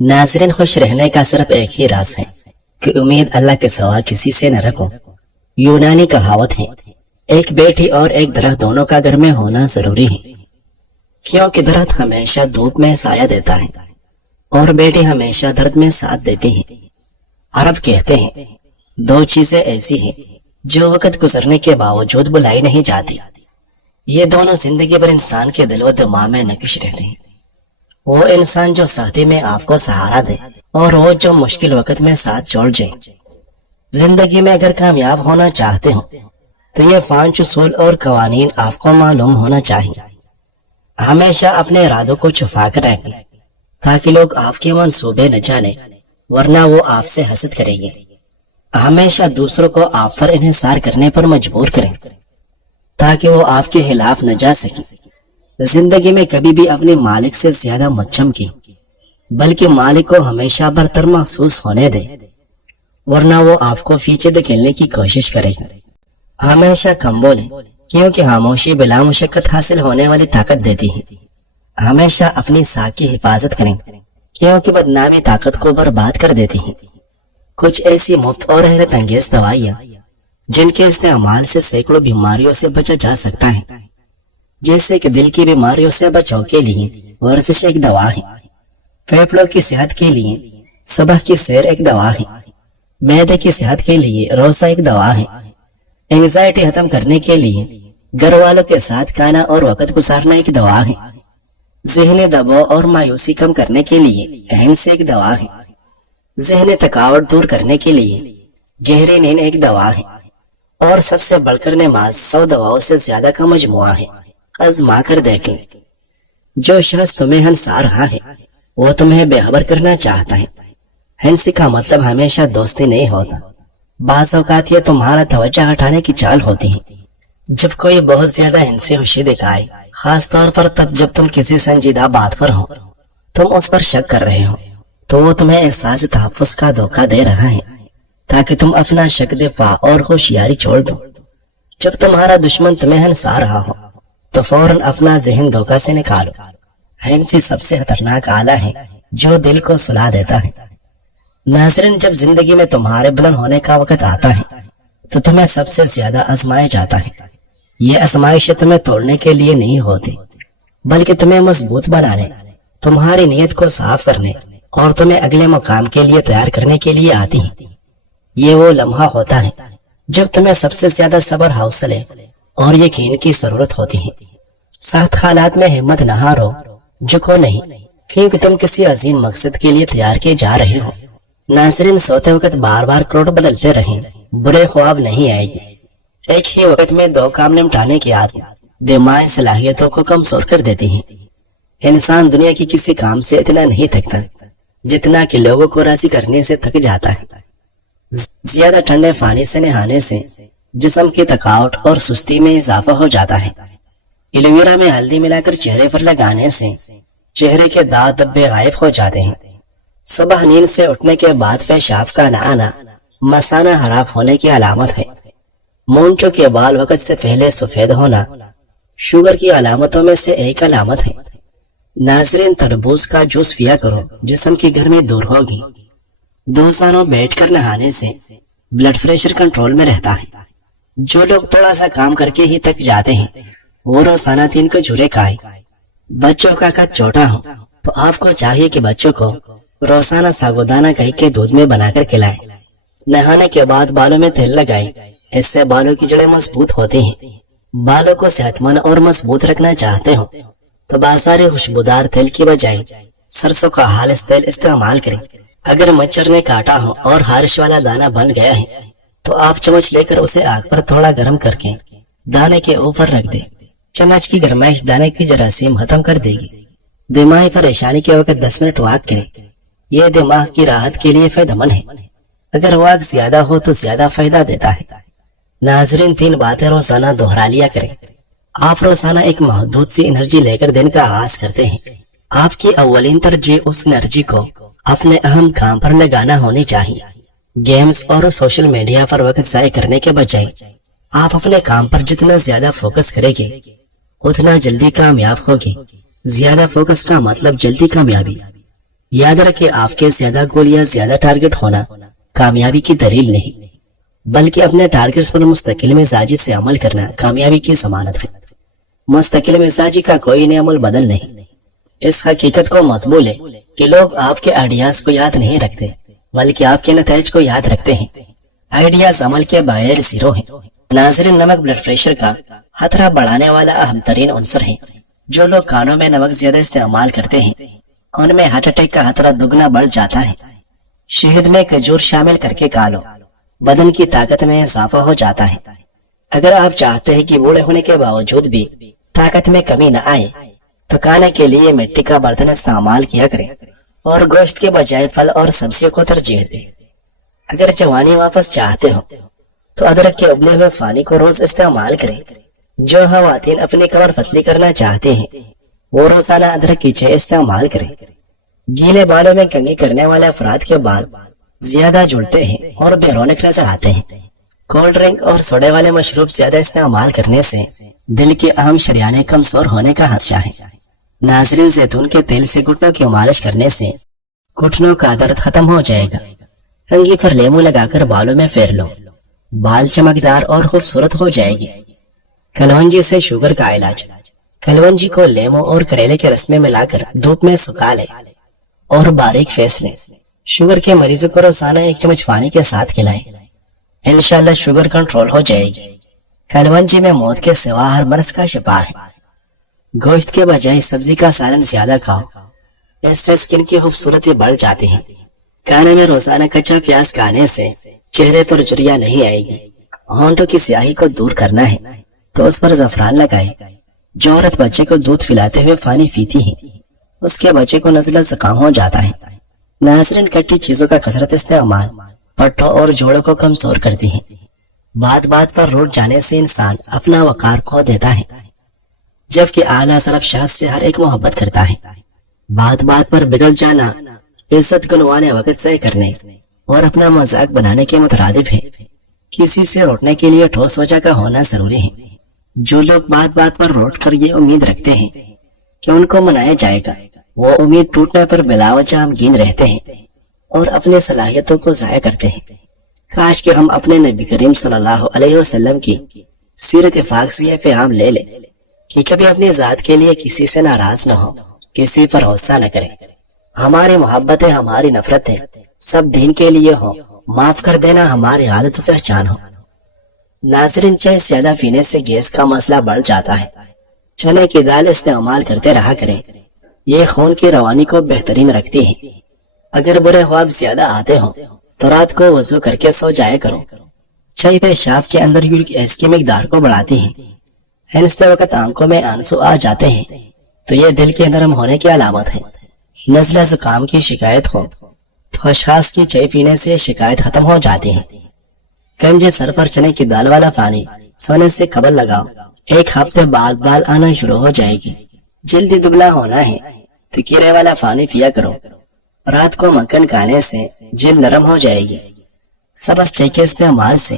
ناظرین، خوش رہنے کا صرف ایک ہی راز ہے کہ امید اللہ کے سوا کسی سے نہ رکھو۔ یونانی کہاوت ہے، ایک بیٹی اور ایک درخت دونوں کا گھر میں ہونا ضروری ہے، کیونکہ درخت ہمیشہ دھوپ میں سایہ دیتا ہے اور بیٹی ہمیشہ درد میں ساتھ دیتی ہے۔ عرب کہتے ہیں، دو چیزیں ایسی ہیں جو وقت گزرنے کے باوجود بلائی نہیں جاتی، یہ دونوں زندگی بھر انسان کے دل و دماغ میں نقش رہتے ہیں۔ وہ انسان جو سختی میں آپ کو سہارا دے اور وہ جو مشکل وقت میں ساتھ چھوڑ جائے۔ زندگی میں اگر کامیاب ہونا چاہتے ہو تو یہ 5 اصول اور قوانین آپ کو معلوم ہونا چاہیے۔ ہمیشہ اپنے ارادوں کو چھپا کر رکھیں تاکہ لوگ آپ کے منصوبے نہ جانیں، ورنہ وہ آپ سے حسد کریں گے۔ ہمیشہ دوسروں کو آپ پر انحصار کرنے پر مجبور کریں تاکہ وہ آپ کے خلاف نہ جا سکیں۔ زندگی میں کبھی بھی اپنے مالک سے زیادہ مت چمکیں، بلکہ مالک کو ہمیشہ برتر محسوس ہونے دیں، ورنہ وہ آپ کو پیچھے دھکیلنے کی کوشش کرے گا۔ ہمیشہ کم بولیں، کیونکہ خاموشی بلا مشقت حاصل ہونے والی طاقت دیتی ہے۔ ہمیشہ اپنی ساکھ کی حفاظت کریں، کیونکہ بدنامی طاقت کو برباد کر دیتی ہے۔ کچھ ایسی مفت اور حیرت انگیز دوائیاں جن کے استعمال سے سینکڑوں بیماریوں سے بچا جا سکتا ہے، جیسے کہ دل کی بیماریوں سے بچاؤ کے لیے ورزش ایک دوا ہے، پھیپھڑوں کی صحت کے لیے صبح کی سیر ایک دوا ہے، معدے کی صحت کے لیے روزہ ایک دوا ہے، اینگزائٹی ختم کرنے کے لیے گھر والوں کے ساتھ کھانا اور وقت گزارنا ایک دوا ہے، ذہنی دباؤ اور مایوسی کم کرنے کے لیے ہنس ایک دوا ہے، ذہنی تھکاوٹ دور کرنے کے لیے گہری نیند ایک دوا ہے، اور سب سے بڑھ کر نماز 100 دواؤں سے زیادہ کا مجموعہ ہے۔ آزما کر دیکھ لیں۔ جو شخص تمہیں ہنسا رہا ہے وہ تمہیں بے خبر کرنا چاہتا ہے۔ ہنسی کا مطلب ہمیشہ دوستی نہیں ہوتا، بعض اوقات یہ تمہارا توجہ ہٹانے کی چال ہوتی ہے۔ جب کوئی بہت زیادہ ہنسی خوشی دکھائے، خاص طور پر تب جب تم کسی سنجیدہ بات پر ہو، تم اس پر شک کر رہے ہو، تو وہ تمہیں احساس تحفظ کا دھوکہ دے رہا ہے تاکہ تم اپنا شک، دفاع اور ہوشیاری چھوڑ دو۔ جب تمہارا دشمن تمہیں ہنسا رہا ہو تو فوراً اپنا ذہن دھوکہ سے نکالو۔ ہنسی سب سے خطرناک آلہ ہے جو دل کو سلا دیتا ہے۔ ناظرین، جب زندگی میں تمہارے بلند ہونے کا وقت آتا ہے تو تمہیں سب سے زیادہ آزمایا جاتا ہے۔ یہ آزمائشیں تمہیں توڑنے کے لیے نہیں ہوتی، بلکہ تمہیں مضبوط بنانے، تمہاری نیت کو صاف کرنے اور تمہیں اگلے مقام کے لیے تیار کرنے کے لیے آتی ہیں۔ یہ وہ لمحہ ہوتا ہے جب تمہیں سب سے زیادہ صبر، حوصلے اور یقین کی ضرورت ہوتی ہے۔ سخت حالات میں ہمت نہ ہارو، جھکو نہیں، کیونکہ تم کسی عظیم مقصد کے لیے تیار کیے جا رہے ہو۔ ناظرین، سوتے وقت بار بار کروٹ بدلتے رہیں، برے خواب نہیں آئے گی۔ ایک ہی وقت میں 2 کام نمٹانے کی عادت دماغی صلاحیتوں کو کمزور کر دیتی ہے۔ انسان دنیا کی کسی کام سے اتنا نہیں تھکتا جتنا کہ لوگوں کو راضی کرنے سے تھک جاتا ہے۔ زیادہ ٹھنڈے پانی سے نہانے سے جسم کی تھکاوٹ اور سستی میں اضافہ ہو جاتا ہے۔ ایلوویرا میں ہلدی ملا کر چہرے پر لگانے سے چہرے کے داغ دھبے غائب ہو جاتے ہیں۔ صبح نیند سے اٹھنے کے بعد پیشاب کا نہ آنا مثانہ خراب ہونے کی علامت ہے۔ مونچھوں کے بال وقت سے پہلے سفید ہونا شوگر کی علامتوں میں سے ایک علامت ہے۔ ناظرین، تربوز کا جوس پیا کرو، جسم کی گرمی دور ہوگی۔ روزانہ بیٹھ کر نہانے سے بلڈ پریشر کنٹرول میں رہتا ہے۔ جو لوگ تھوڑا سا کام کر کے ہی تک جاتے ہیں وہ روزانہ 3 کھجوریں کھائیں۔ بچوں کا قد چھوٹا ہو تو آپ کو چاہیے کہ بچوں کو روزانہ ساگودانہ گھی کے دودھ میں بنا کر کھلائیں۔ نہانے کے بعد بالوں میں تیل لگائیں، اس سے بالوں کی جڑیں مضبوط ہوتی ہیں۔ بالوں کو صحت مند اور مضبوط رکھنا چاہتے ہو تو بازاری خوشبودار تیل کی بجائے سرسوں کا خالص تیل استعمال کریں۔ اگر مچھر نے کاٹا ہو اور خارش والا دانہ بن گیا ہے تو آپ چمچ لے کر اسے آگ پر تھوڑا گرم کر کے دانے کے اوپر رکھ دیں۔ چمچ کی گرمائش دانے کی جراثیم ختم کر دے گی۔ دماغی پریشانی کے وقت 10 منٹ واک کریں، یہ دماغ کی راحت کے لیے فائدہ مند ہے۔ اگر واک زیادہ ہو تو زیادہ فائدہ دیتا ہے۔ ناظرین، 3 باتیں روزانہ دہرا لیا کریں۔ آپ روزانہ ایک محدود سی انرجی لے کر دن کا آغاز کرتے ہیں۔ آپ کی اولین ترجیح اس انرجی کو اپنے اہم کام پر لگانا ہونی چاہیے۔ گیمز اور سوشل میڈیا پر وقت ضائع کرنے کے بجائے آپ اپنے کام پر جتنا زیادہ فوکس کریں گے اتنا جلدی کامیاب ہوگی۔ زیادہ فوکس کا مطلب جلدی کامیابی۔ یاد رکھیں آپ کے زیادہ گول یا زیادہ ٹارگٹ ہونا کامیابی کی دلیل نہیں، بلکہ اپنے ٹارگٹس پر مستقل مزاجی سے عمل کرنا کامیابی کی ضمانت ہے۔ مستقل مزاجی کا کوئی نیا عمل بدل نہیں۔ اس حقیقت کو مت بھولیں کہ لوگ آپ کے آئیڈیاز کو یاد نہیں رکھتے بلکہ آپ کے نتائج کو یاد رکھتے ہیں۔ آئیڈیاز عمل کے باہر زیرو ہیں۔ ناظرین، نمک بلڈ پریشر کا خطرہ بڑھانے والا اہم ترین عنصر ہے۔ جو لوگ کھانوں میں نمک زیادہ استعمال کرتے ہیں ان میں ہارٹ اٹیک کا خطرہ دگنا بڑھ جاتا ہے۔ شہد میں کھجور شامل کر کے کھا لو، بدن کی طاقت میں اضافہ ہو جاتا ہے۔ اگر آپ چاہتے ہیں کہ بوڑھے ہونے کے باوجود بھی طاقت میں کمی نہ آئے تو کھانے کے لیے مٹی کا برتن استعمال کیا کریں اور گوشت کے بجائے پھل اور سبزیوں کو ترجیح دیں۔ اگر جوانی واپس چاہتے ہو تو ادرک کے ابلے ہوئے پانی کو روز استعمال کریں۔ جو خواتین اپنی کمر پتلی کرنا چاہتے ہیں وہ روزانہ ادرک کی چائے استعمال کریں۔ گیلے بالوں میں کنگھی کرنے والے افراد کے بال زیادہ جڑتے ہیں اور بے رونق نظر آتے ہیں۔ کولڈ ڈرنک اور سوڈے والے مشروب زیادہ استعمال کرنے سے دل کے اہم شریانیں کمزور ہونے کا خدشہ ہے۔ ناظرین، زیتون کے تیل سے گھٹنوں کی مالش کرنے سے گھٹنوں کا درد ختم ہو جائے گا۔ کنگھی پر لیمو لگا کر بالوں میں پھیر لو، بال چمکدار اور خوبصورت ہو جائے گی۔ کلونجی سے شوگر کا علاج۔ کلونجی کو لیمو اور کریلے کے رس میں ملا کر دھوپ میں سکھا لیں اور باریک پیس لیں۔ شوگر کے مریضوں کو روزانہ 1 چمچ پانی کے ساتھ کھلائیں، انشاءاللہ شوگر کنٹرول ہو جائے گی۔ کلونجی میں موت کے سوا ہر مرض کا شفا ہے۔ گوشت کے بجائے سبزی کا سالن زیادہ کھاؤ، اس سے سکن کی خوبصورتی بڑھ جاتی ہے۔ کھانے میں روزانہ کچا پیاز کھانے سے چہرے پر جھریاں نہیں آئے گی۔ ہونٹوں کی سیاہی کو دور کرنا ہے تو اس پر زعفران لگائے۔ جو عورت بچے کو دودھ پلاتے ہوئے پانی پیتی ہے اس کے بچے کو نزلہ زکام ہو جاتا ہے۔ ناظرین، کٹی چیزوں کا کثرت استعمال پٹھوں اور جوڑوں کو کمزور کرتی ہے۔ بات بات پر روٹ جانے سے انسان اپنا وقار کھو دیتا ہے، جبکہ اعلیٰ ضرب شخص سے ہر ایک محبت کرتا ہے۔ بات بات پر بگڑ جانا عزت گنوانے وقت ضائع کرنے اور اپنا مذاق بنانے کے مترادف ہے۔ کسی سے روٹنے کے لیے ٹھوس وجہ کا ہونا ضروری ہے۔ جو لوگ بات بات پر روٹ کر یہ امید رکھتے ہیں کہ ان کو منایا جائے گا، وہ امید ٹوٹنے پر بلا وجہ غمگین رہتے ہیں اور اپنی صلاحیتوں کو ضائع کرتے ہیں۔ کاش کہ ہم اپنے نبی کریم صلی اللہ علیہ وسلم کی سیرت پاک سے یہ پیغام لے لیں کہ کبھی اپنی ذات کے لیے کسی سے ناراض نہ ہو، کسی پر غصہ نہ کریں۔ ہماری محبتیں، ہماری نفرتیں سب دین کے لیے ہو، معاف کر دینا ہماری عادت و پہچان ہو۔ ناظرین، چائے زیادہ پینے سے گیس کا مسئلہ بڑھ جاتا ہے۔ چنے کی دال استعمال کرتے رہا کریں، یہ خون کی روانی کو بہترین رکھتی ہے۔ اگر برے خواب زیادہ آتے ہوں تو رات کو وضو کر کے سو جایا کرو۔ چائے پیشاب کے اندر یورک ایسڈ کی مقدار کو بڑھاتی ہے۔ ہنستے وقت آنکھوں میں آنسو آ جاتے ہیں تو یہ دل کے نرم ہونے کی علامت ہے۔ نزلہ زکام کی شکایت ہو تو اشخاص کی چائے پینے سے شکایت ختم ہو جاتی ہے۔ گنجے سر پر چنے کی دال والا پانی سونے سے قبل لگاؤ، 1 ہفتے بعد بال آنا شروع ہو جائے گی۔ جلدی دبلا ہونا ہے تو کیرے والا پانی پیا کرو، رات کو مکھن کھانے سے جلد نرم ہو جائے گی۔ سبز چائے کے استعمال سے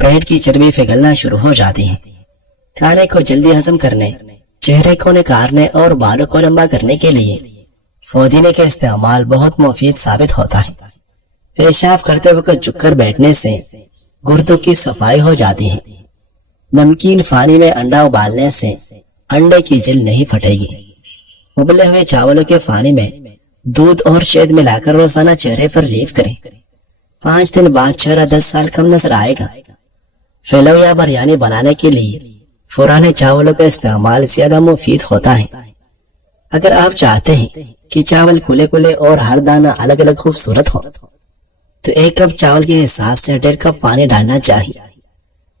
پیٹ کی چربی پگھلنا شروع ہو جاتی ہے۔ کھانے کو جلدی ہضم کرنے، چہرے کو نکھارنے اور بالوں کو لمبا کرنے کے لیے پودینے کے استعمال بہت مفید ثابت ہوتا ہے۔ پیشاب کرتے وقت جھک کر بیٹھنے سے گردوں کی صفائی ہو جاتی ہے۔ نمکین پانی میں انڈا ابالنے سے انڈے کی جلد نہیں پھٹے گی۔ ابلے ہوئے چاولوں کے پانی میں دودھ اور شہد ملا کر روزانہ چہرے پر لیپ کریں، 5 دن بعد چہرہ 10 سال کم نظر آئے گا۔ پھیلو یا بریانی بنانے کے لیے پرانے چاولوں کا استعمال زیادہ مفید ہوتا ہے۔ اگر آپ چاہتے ہیں کہ چاول کھلے کھلے اور ہر دانہ الگ الگ خوبصورت ہو تو 1 کپ چاول کے حساب سے 1.5 کپ پانی ڈالنا چاہیے۔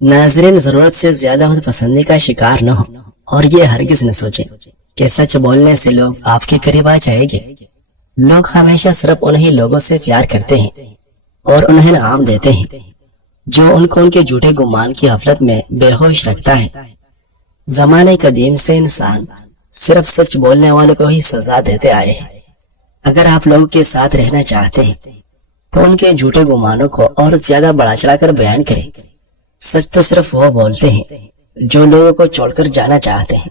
ناظرین، ضرورت سے زیادہ خود پسندی کا شکار نہ ہو اور یہ ہرگز نہ سوچیں کہ سچ بولنے سے لوگ آپ کے قریب آ جائیں گے۔ لوگ ہمیشہ صرف انہی لوگوں سے پیار کرتے ہیں اور انہیں انعام دیتے ہیں جو ان کو ان کے جھوٹے گمان کی غفلت میں بے ہوش رکھتا ہے۔ زمانے قدیم سے انسان صرف سچ بولنے والوں کو ہی سزا دیتے آئے ہیں۔ اگر آپ لوگوں کے ساتھ رہنا چاہتے ہیں تو ان کے جھوٹے گمانوں کو اور زیادہ بڑھا چڑھا کر بیان کریں۔ سچ تو صرف وہ بولتے ہیں جو لوگوں کو چھوڑ کر جانا چاہتے ہیں۔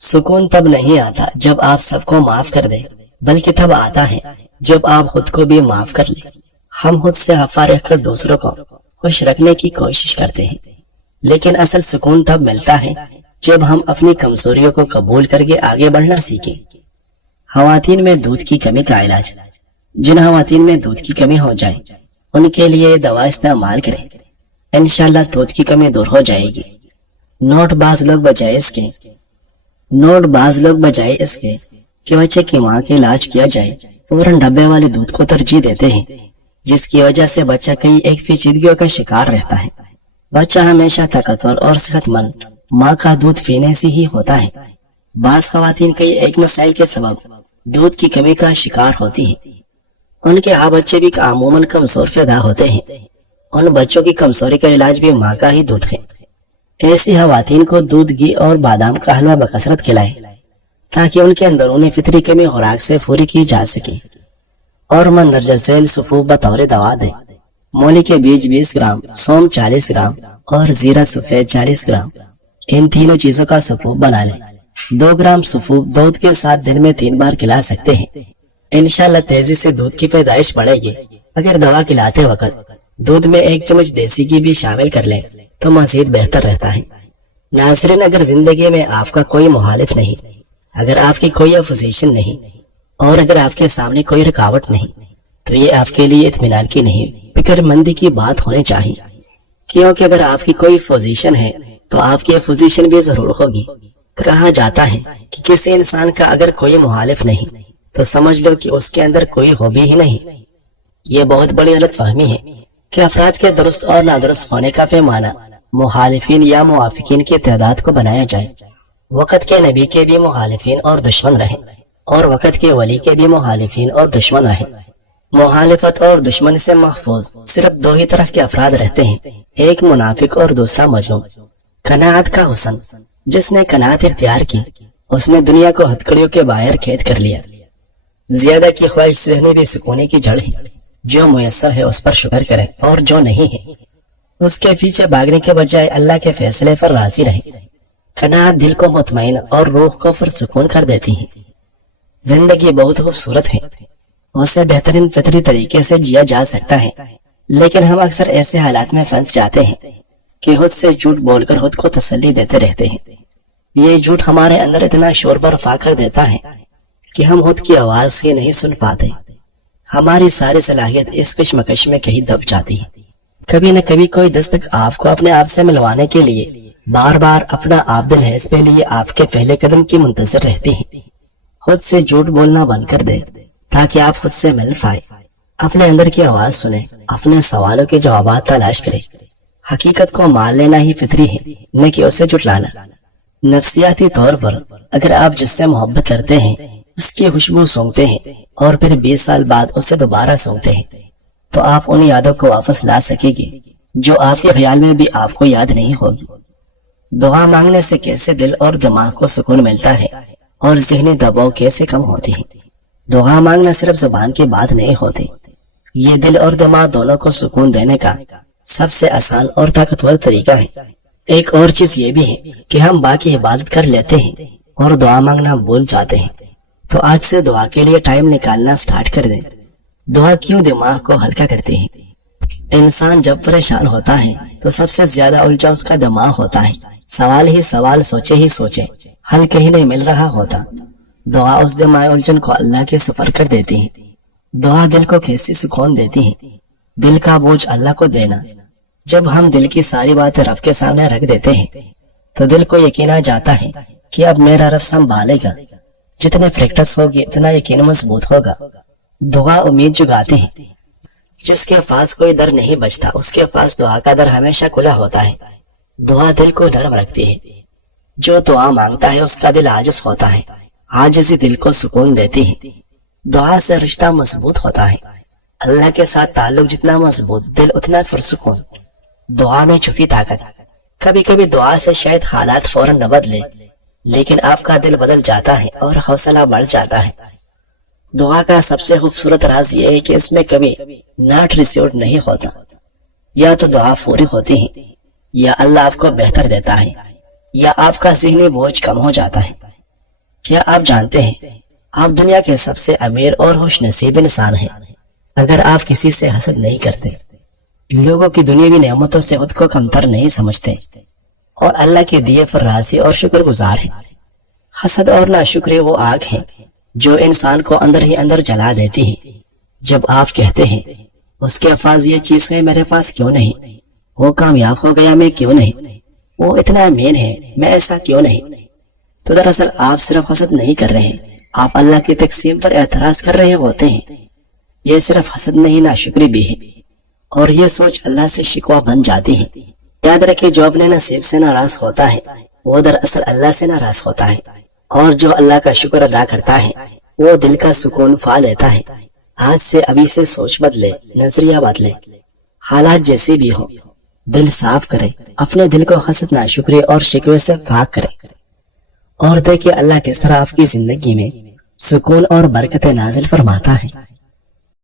سکون تب نہیں آتا جب آپ سب کو معاف کر دیں، بلکہ تب آتا ہے جب آپ خود کو بھی معاف کر لیں، ہم خود سے عفا رکھ کر دوسروں کو خوش رکھنے کی کوشش کرتے ہیں، لیکن اصل سکون تب ملتا ہے جب ہم اپنی کمزوریوں کو قبول کر کے آگے بڑھنا سیکھیں۔ خواتین میں دودھ کی کمی کا علاج۔ جن خواتین میں دودھ کی کمی ہو جائے ان کے لیے یہ دوا استعمال کریں، انشاءاللہ دودھ کی کمی دور ہو جائے گی۔ نوٹ بعض لوگ بجائے اس کے کہ بچے کی ماں کے علاج کیا جائے فوراً ڈبے والے دودھ کو ترجیح دیتے ہیں، جس کی وجہ سے بچہ کئی ایک پیچیدگیوں کا شکار رہتا ہے۔ بچہ ہمیشہ طاقتور اور صحت مند ماں کا دودھ پینے سے ہی ہوتا ہے۔ بعض خواتین کئی ایک مسائل کے سبب دودھ کی کمی کا شکار ہوتی ہیں۔ ان کے بچے بھی عموماً کمزور پیدا ہوتے ہیں۔ ان بچوں کی کمزوری کا علاج بھی ماں کا ہی دودھ ہے۔ ایسی خواتین کو دودھ، گھی اور بادام کا حلوہ بکثرت کھلائیں تاکہ ان کے اندرونی فطری کمی خوراک سے پوری کی جا سکے، اور مندرجہ ذیل سفوف بطور دوا دیں۔ مولی کے بیج 20 گرام، سونف 40 گرام اور زیرہ سفید 40 گرام، ان تینوں چیزوں کا سفوف بنا لیں۔ 2 گرام سفوف دودھ کے ساتھ دن میں 3 بار کھلا سکتے ہیں، انشاءاللہ تیزی سے دودھ کی پیدائش بڑھے گی۔ اگر دوا کھلاتے وقت دودھ میں 1 چمچ دیسی گھی بھی شامل کر لیں تو مزید بہتر رہتا ہے۔ ناظرین، اگر زندگی میں آپ کا کوئی مخالف نہیں، اگر آپ کی کوئی اپوزیشن نہیں، اور اگر آپ کے سامنے کوئی رکاوٹ نہیں، تو یہ آپ کے لیے اطمینان کی نہیں، فکر مندی کی بات ہونی چاہیے، کیونکہ اگر آپ کی کوئی پوزیشن ہے تو آپ کی اپوزیشن بھی ضرور ہوگی۔ کہا جاتا ہے کہ کسی انسان کا اگر کوئی مخالف نہیں تو سمجھ لو کہ اس کے اندر کوئی ہابی ہی نہیں۔ یہ بہت بڑی غلط فہمی ہے کہ افراد کے درست اور نادرست ہونے کا پیمانہ مخالفین یا موافقین کی تعداد کو بنایا جائے۔ وقت کے نبی کے بھی مخالفین اور دشمن رہیں، اور وقت کے ولی کے بھی مخالفین اور دشمن رہیں۔ مخالفت اور دشمن سے محفوظ صرف 2 ہی طرح کے افراد رہتے ہیں، ایک منافق اور دوسرا مجنون۔ قناعت کا حسن، جس نے قناعت اختیار کی اس نے دنیا کو ہتھکڑیوں کے باہر قید کر لیا۔ زیادہ کی خواہش ذہنی بے سکونی کی جڑ ہے، جو میسر ہے اس پر شکر کرے اور جو نہیں ہے اس کے پیچھے بھاگنے کے بجائے اللہ کے فیصلے پر راضی رہے۔ قناعت دل کو مطمئن اور روح کو پرسکون کر دیتی ہے۔ زندگی بہت خوبصورت ہے، اسے بہترین فطری طریقے سے جیا جا سکتا ہے، لیکن ہم اکثر ایسے حالات میں پھنس جاتے ہیں کہ خود سے جھوٹ بول کر خود کو تسلی دیتے رہتے ہیں۔ یہ جھوٹ ہمارے اندر اتنا شور برپا کر دیتا ہے کہ ہم خود کی آواز ہی نہیں سن پاتے۔ ہماری ساری صلاحیت اس کشمکش میں کہیں دب جاتی ہے۔ کبھی نہ کبھی کوئی دستک آپ کو اپنے آپ سے ملوانے کے لیے بار بار اپنا آپ دل حیث پہ لیے آپ کے پہلے قدم کی منتظر رہتی ہے۔ خود سے جھوٹ بولنا بند کر دے تاکہ آپ خود سے مل پائے، اپنے اندر کی آواز سنیں، اپنے سوالوں کے جوابات تلاش کریں۔ حقیقت کو مان لینا ہی فطری ہے، نہ کہ اسے جھٹلانا۔ نفسیاتی طور پر اگر آپ جس سے محبت کرتے ہیں اس کی خوشبو سونگتے ہیں اور پھر 20 سال بعد اسے دوبارہ سونگتے ہیں تو آپ ان یادوں کو واپس لا سکیں گے جو آپ کے خیال میں بھی آپ کو یاد نہیں ہوگی۔ دعا مانگنے سے کیسے دل اور دماغ کو سکون ملتا ہے اور ذہنی دباؤ کیسے کم ہوتی ہے۔ دعا مانگنا صرف زبان کی بات نہیں ہوتی، یہ دل اور دماغ دونوں کو سکون دینے کا سب سے آسان اور طاقتور طریقہ ہے۔ ایک اور چیز یہ بھی ہے کہ ہم باقی عبادت کر لیتے ہیں اور دعا مانگنا بھول جاتے ہیں، تو آج سے دعا کے لیے ٹائم نکالنا سٹارٹ کر دیں۔ دعا کیوں دماغ کو ہلکا کرتی ہے؟ انسان جب پریشان ہوتا ہے تو سب سے زیادہ الجھا اس کا دماغ ہوتا ہے، سوال ہی سوال، سوچے ہی سوچے، حل کہیں نہیں مل رہا ہوتا۔ دعا اس دماغ الجھن کو اللہ کے سپرد کر دیتی ہے۔ دعا دل کو کیسی سکون دیتی ہے۔ دل کا بوجھ اللہ کو دینا۔ جب ہم دل کی ساری باتیں رب کے سامنے رکھ دیتے ہیں تو دل کو یقین آ جاتا ہے کہ اب میرا رب سنبھالے گا۔ جتنے پریکٹس ہوگی اتنا یقین مضبوط ہوگا۔ دعا امید جگاتی ہے۔ جس کے پاس کوئی در نہیں بچتا اس کے پاس دعا کا در ہمیشہ کھلا ہوتا ہے۔ دعا دل کو نرم رکھتی ہے۔ جو دعا مانگتا ہے اس کا دل عاجز ہوتا ہے، عاجزی دل کو سکون دیتی ہے۔ دعا سے رشتہ مضبوط ہوتا ہے۔ اللہ کے ساتھ تعلق جتنا مضبوط، دل اتنا پرسکون۔ دعا میں چھپی طاقت۔ کبھی کبھی دعا سے شاید حالات فوراً نہ بدلے، لیکن آپ کا دل بدل جاتا ہے اور حوصلہ بڑھ جاتا ہے۔ دعا کا سب سے خوبصورت راز یہ ہے کہ اس میں کبھی ناٹ ریسیوڈ نہیں ہوتا۔ یا تو دعا پوری ہوتی ہے، یا اللہ آپ کو بہتر دیتا ہے، یا آپ کا ذہنی بوجھ کم ہو جاتا ہے۔ کیا آپ جانتے ہیں آپ دنیا کے سب سے امیر اور خوش نصیب انسان ہیں اگر آپ کسی سے حسد نہیں کرتے، لوگوں کی دنیاوی نعمتوں سے خود کو کمتر نہیں سمجھتے اور اللہ کے دیے پر راضی اور شکر گزار ہیں۔ حسد اور ناشکری وہ آگ ہیں جو انسان کو اندر ہی اندر جلا دیتی ہیں۔ جب آپ کہتے ہیں اس کے پاس یہ چیز ہے میرے پاس کیوں نہیں، وہ کامیاب ہو گیا میں کیوں نہیں، وہ اتنا امین ہے میں ایسا کیوں نہیں، تو دراصل آپ صرف حسد نہیں کر رہے، آپ اللہ کی تقسیم پر اعتراض کر رہے ہوتے ہیں۔ یہ صرف حسد نہیں ناشکری بھی ہے، اور یہ سوچ اللہ سے شکوہ بن جاتی ہے۔ یاد رکھیں جو اپنے نصیب سے ناراض ہوتا ہے وہ دراصل اللہ سے ناراض ہوتا ہے، اور جو اللہ کا شکر ادا کرتا ہے وہ دل کا سکون پا لیتا ہے۔ آج سے ابھی سے سوچ بدلے، نظریہ بدلے، حالات جیسی بھی ہو دل صاف کرے، اپنے دل کو حسد ناشکری اور شکوے سے پاک کرے، اور دیکھیں اللہ کس طرح آپ کی زندگی میں سکون اور برکت نازل فرماتا ہے۔